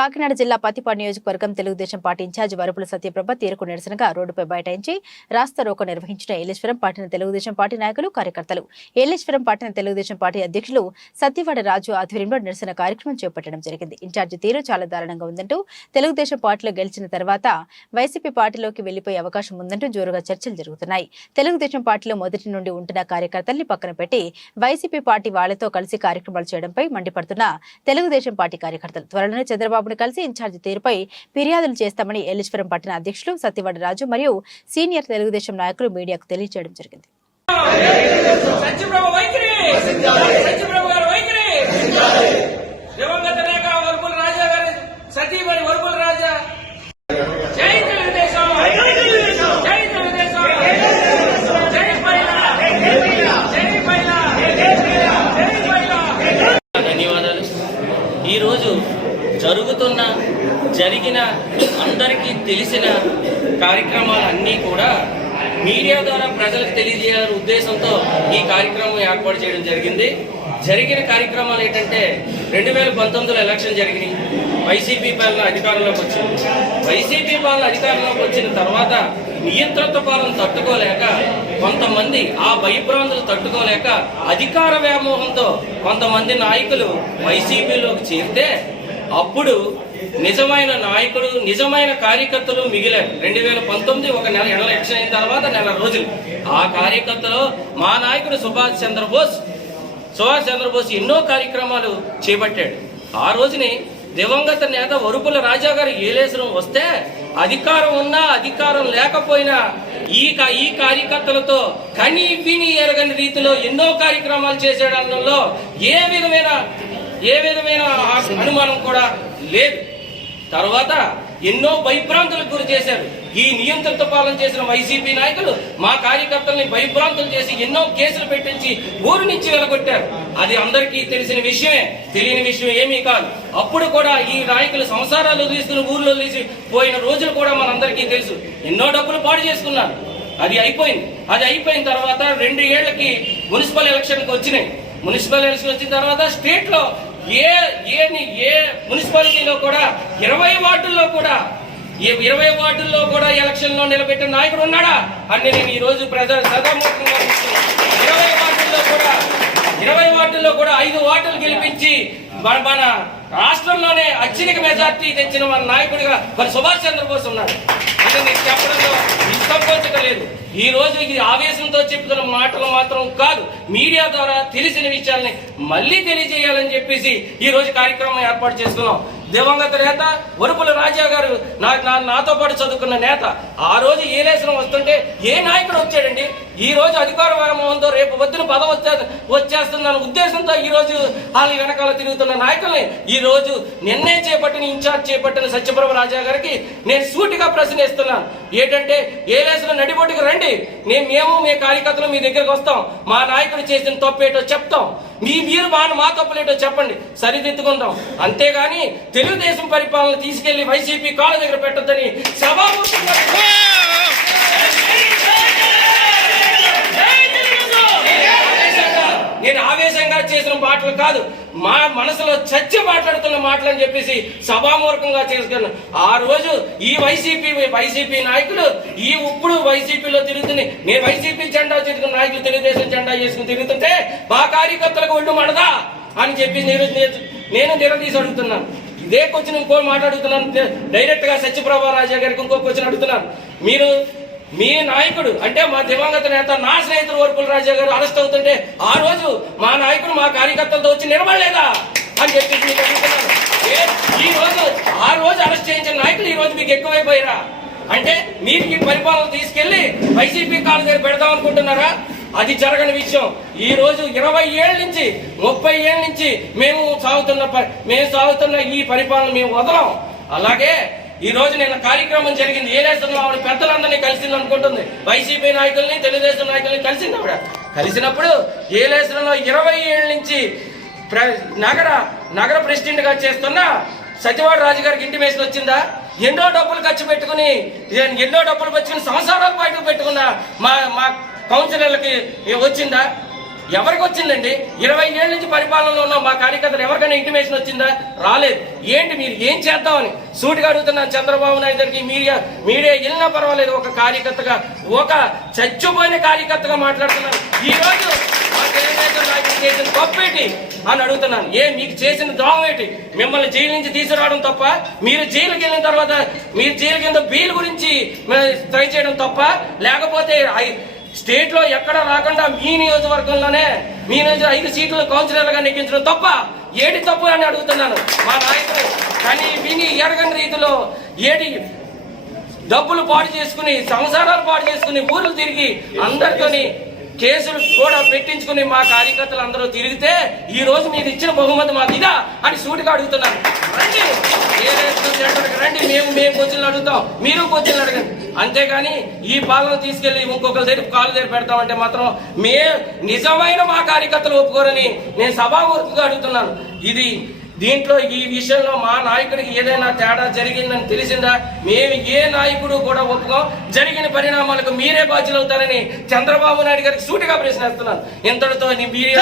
కాకినాడ జిల్లా పతిపాడు నియోజకవర్గం Telugu Desam party incharge Varapula Satyaprabha తీరుకు నిరసనగా రోడ్డుపై బైఠాయించి రాస్తా రోకో నిర్వహించిన ఏలేశ్వరం పట్టణ తెలుగుదేశం పార్టీ నాయకులు కార్యకర్తలు. ఏలేశ్వరం పట్టణ తెలుగుదేశం పార్టీ అధ్యక్షులు సత్యవాడ రాజు ఆధ్వర్యంలో నిరసన కార్యక్రమం చేపట్టడం జరిగింది. ఇన్ఛార్జి తీరు చాలా దారుణంగా ఉందంటూ తెలుగుదేశం పార్టీలో గెలిచిన తర్వాత వైసీపీ పార్టీలోకి వెళ్ళిపోయే అవకాశం ఉందంటూ జోరుగా చర్చలు జరుగుతున్నాయి. తెలుగుదేశం పార్టీలో మొదటి నుండి ఉంటున్న కార్యకర్తల్ని పక్కన పెట్టి వైసీపీ పార్టీ వాళ్ళతో కలిసి కార్యక్రమాలు చేయడంపై మండిపడుతున్న తెలుగుదేశం పార్టీ కార్యకర్తలు. త్వరలోనే చంద్రబాబును కలిసి ఇన్ఛార్జి తీరుపై ఫిర్యాదులు చేస్తామని ఏలేశ్వరం పట్టణ అధ్యక్షులు సత్యవాడ రాజు మరియు సీనియర్ తెలుగుదేశం నాయకులు మీడియాకు తెలియజేయడం జరిగింది. ఈరోజు జరుగుతున్న జరిగిన అందరికీ తెలిసిన కార్యక్రమాలన్నీ కూడా మీడియా ద్వారా ప్రజలకు తెలియజేయాలనే ఉద్దేశంతో ఈ కార్యక్రమం ఏర్పాటు చేయడం జరిగింది. జరిగిన కార్యక్రమాలు ఏంటంటే రెండు వేల పంతొమ్మిదిలో ఎలక్షన్ జరిగినాయి. వైసీపీ పాలన అధికారంలోకి వచ్చింది. వైసీపీ పాలన అధికారంలోకి వచ్చిన తర్వాత నియంత్రిత పాలన తట్టుకోలేక కొంతమంది ఆ భయభ్రాంతులు తట్టుకోలేక అధికార వ్యామోహంతో కొంతమంది నాయకులు వైసీపీలోకి చేరితే అప్పుడు నిజమైన నాయకుడు నిజమైన కార్యకర్తలు మిగిలారు. రెండు వేల పంతొమ్మిది ఒక నెల ఎలక్షన్ అయిన తర్వాత నెల రోజులు. ఆ కార్యకర్తలో మా నాయకుడు సుభాష్ చంద్రబోస్ సుభాష్ చంద్రబోస్ ఎన్నో కార్యక్రమాలు చేపట్టాడు. ఆ రోజుని దివంగత నేత వరుపుల రాజా గారు ఏలేశ్వరం వస్తే అధికారం ఉన్నా అధికారం లేకపోయినా ఈ కా- ఈ కార్యకర్తలతో కని విని ఎరగని రీతిలో ఎన్నో కార్యక్రమాలు చేసేయడంలో ఏ విధమైన ఏ విధమైన అనుమానం కూడా లేదు. తర్వాత ఎన్నో భయభ్రాంతులకు గురి చేశారు. ఈ నియంత్రిత పాలన చేసిన వైసీపీ నాయకులు మా కార్యకర్తల్ని భయభ్రాంతులు చేసి ఎన్నో కేసులు పెట్టించి ఊరు నుంచి వెలగొట్టారు అది అందరికీ తెలిసిన విషయమే. తెలియని విషయం ఏమీ కాదు. అప్పుడు కూడా ఈ నాయకులు సంసారాలు తీసుకుని ఊర్లో తీసి పోయిన రోజులు కూడా మనందరికీ తెలుసు. ఎన్నో డబ్బులు పాడు చేసుకున్నారు. అది అయిపోయింది. అది అయిపోయిన తర్వాత రెండు ఏళ్ళకి మున్సిపల్ ఎలక్షన్కి వచ్చినాయి. మున్సిపల్ ఎలక్షన్ వచ్చిన తర్వాత స్టేట్లో ఏ ఏ ఏ మున్సిపాలిటీలో కూడా ఇరవై వార్డుల్లో కూడా ఏ ఇరవై వార్డుల్లో కూడా ఎలక్షన్లో నిలబెట్టిన నాయకుడు ఉన్నాడా? అని నేను ఈ రోజు ప్రజలు సదాముఖంగా ఇరవై వార్డుల్లో కూడా ఇరవై వార్డుల్లో కూడా ఐదు వార్డులు గెలిపించి మన మన రాష్ట్రంలోనే అత్యధిక మెజార్టీ తెచ్చిన మన నాయకుడిగా మరి సుభాష్ చంద్రబోస్ ఉన్నాడు. అంటే నేను చెప్పడంలో నిస్సంకోచక లేదు. ఈ రోజు ఇది ఆవేశంతో చెప్తున్న మాటలు మాత్రం కాదు. మీడియా ద్వారా తెలిసిన విషయాల్ని మళ్ళీ తెలియజేయాలని చెప్పేసి ఈ రోజు కార్యక్రమం ఏర్పాటు చేసుకున్నాం. దివంగత నేత వరుపుల రాజా గారు నా నా- నాతో పాటు చదువుకున్న నేత ఆ రోజు ఏ లేసనం వస్తుంటే ఏ నాయకుడు వచ్చాడండి? ఈ రోజు అధికార వ్యామోహంతో రేపు వద్దున పద వచ్చే వచ్చేస్తుందన్న ఉద్దేశంతో ఈ రోజు వాళ్ళ వెనకాల తిరుగుతున్న నాయకుల్ని ఈ రోజు నిన్నే చేపట్టిన ఇన్ఛార్జ్ చేపట్టిన సత్యప్రభ రాజా గారికి నేను సూటిగా ప్రశ్నిస్తున్నాను. ఏంటంటే ఏ లేసిన నడిబొట్టుకు రండి. నేను మేము మీ కార్యకర్తలు మీ దగ్గరకు వస్తాం. మా నాయకుడు చేసిన తప్పేటో చెప్తాం. మీ మీరు బాను మా తప్పులేటో చెప్పండి. సరిదిద్దుకుంటాం. అంతేగాని తెలుగుదేశం పరిపాలన తీసుకెళ్ళి వైసీపీ కాళ్ళ దగ్గర పెట్టొద్దని సభాముఖంగా నేను ఆవేశంగా చేసిన మాటలు కాదు మా మనసులో చచ్చి మాట్లాడుతున్న మాటలు అని చెప్పేసి సభామూర్ఖంగా చేసుకున్నాను. ఆ రోజు ఈ వైసీపీ వైసీపీ నాయకులు ఈ ఇప్పుడు వైసీపీలో తిరుగుతుంది నేను వైసీపీ జెండా తిరుగుతున్న నాయకులు తెలుగుదేశం జెండా చేసుకుని తిరుగుతుంటే మా కార్యకర్తలకు ఒడ్డు మనదా అని చెప్పి నేను నేను నిలదీసి అడుగుతున్నాను. ఇదే క్వశ్చన్ ఇంకో మాట్లాడుతున్నాను డైరెక్ట్గా సత్యప్రభా రాజా గారికి ఇంకో క్వశ్చన్ అడుగుతున్నాను. మీరు మీ నాయకుడు అంటే మా దివంగత నేత నా స్నేహితుడు వరపుల రాజా గారు అరెస్ట్ అవుతుంటే ఆ రోజు మా నాయకుడు మా కార్యకర్తలతో వచ్చి నిలబడలేదా? అని చెప్పేసి మీకు అడుగుతున్నాను. ఈ రోజు ఆ రోజు అరెస్ట్ చేయించిన నాయకులు ఈ రోజు మీకు ఎక్కువైపోయారా? అంటే మీరు ఈ పరిపాలన తీసుకెళ్ళి వైసీపీ కాలు దగ్గర పెడదాం అనుకుంటున్నారా? అది జరగని విషయం. ఈ రోజు ఇరవై ఏళ్ళ నుంచి ముప్పై ఏళ్ళ నుంచి మేము సాగుతున్న మేము సాగుతున్న ఈ పరిపాలన మేము వదలం. అలాగే ఈ రోజు నిన్న కార్యక్రమం జరిగింది. ఏ దేశంలో ఆవిడ పెద్దలందరినీ కలిసింది అనుకుంటుంది? వైసీపీ నాయకుల్ని తెలుగుదేశం నాయకుల్ని కలిసింది ఆవిడ. కలిసినప్పుడు ఏ దేశంలో ఇరవై ఏళ్ళ నుంచి ప్ర- నగర నగర ప్రెసిడెంట్గా చేస్తున్న సత్యవాడ రాజు గారికి ఇంటిమేషన్ వచ్చిందా? ఎన్నో డబ్బులు ఖర్చు పెట్టుకుని ఎన్నో డబ్బులు పెట్టుకుని సంవత్సరాలకు బయటకు పెట్టుకున్న మా మా కౌన్సిలర్లకి వచ్చిందా? ఎవరికి వచ్చిందండి ఇరవై ఏళ్ళ నుంచి పరిపాలనలో ఉన్న. మా కార్యకర్తలు ఎవరికైనా ఇంటిమేషన్ వచ్చిందా? రాలేదు. ఏంటి మీరు ఏం చేద్దామని? సూటిగా అడుగుతున్నాను చంద్రబాబు నాయుడు గారికి మీడియా మీడియా వెళ్ళినా పర్వాలేదు. ఒక కార్యకర్తగా ఒక చచ్చిపోయిన కార్యకర్తగా మాట్లాడుతున్నాను. ఈ రోజు మా చేసిన తప్పేంటి అని అడుగుతున్నాను. ఏ మీకు చేసిన ద్రోహం ఏంటి? మిమ్మల్ని జైలు నుంచి తీసుకురావడం తప్ప మీరు జైలుకి వెళ్ళిన తర్వాత మీరు జైలు కింద బీల్ గురించి ట్రై చేయడం తప్ప లేకపోతే స్టేట్లో స్టేట్లో ఎక్కడ రాకుండా మీ నియోజకవర్గంలోనే మీ నియోజక ఐదు సీట్లు కౌన్సిలర్లుగా నెగ్గించడం తప్ప ఏటి తప్పు అని అడుగుతున్నాను. మా నాయకులు కానీ విని ఎరగని రీతిలో ఏటి డబ్బులు పాడు చేసుకుని సంసారాలు పాడు చేసుకుని ఊర్లు తిరిగి అందరితోని కేసులు కూడా పెట్టించుకుని మా కార్యకర్తలు అందరూ తిరిగితే ఈ రోజు మీరు ఇచ్చిన బహుమతి మాకు ఇదా అని సూటిగా అడుగుతున్నాను. రండి. ఏ రండి. మేము మేము కొంచెం అడుగుతాం. మీరు కొంచెం అడగండి. అంతేగాని ఈ పాలన తీసుకెళ్ళి ఇంకొకరి దగ్గర కాలు దగ్గర పెడతామంటే మాత్రం మే నిజమైన మా కార్యకర్తలు ఒప్పుకోరని నేను సభాపూర్తిగా అడుగుతున్నాను. ఇది దీంట్లో ఈ విషయంలో మా నాయకుడికి ఏదైనా తేడా జరిగిందని తెలిసిందా? మేము ఏ నాయకుడు కూడా ఒప్పుకోం. జరిగిన పరిణామాలకు మీరే బాధ్యులవుతారని చంద్రబాబు నాయుడు గారికి సూటిగా ప్రశ్నిస్తున్నాను. ఇంతటితో నీ మీరే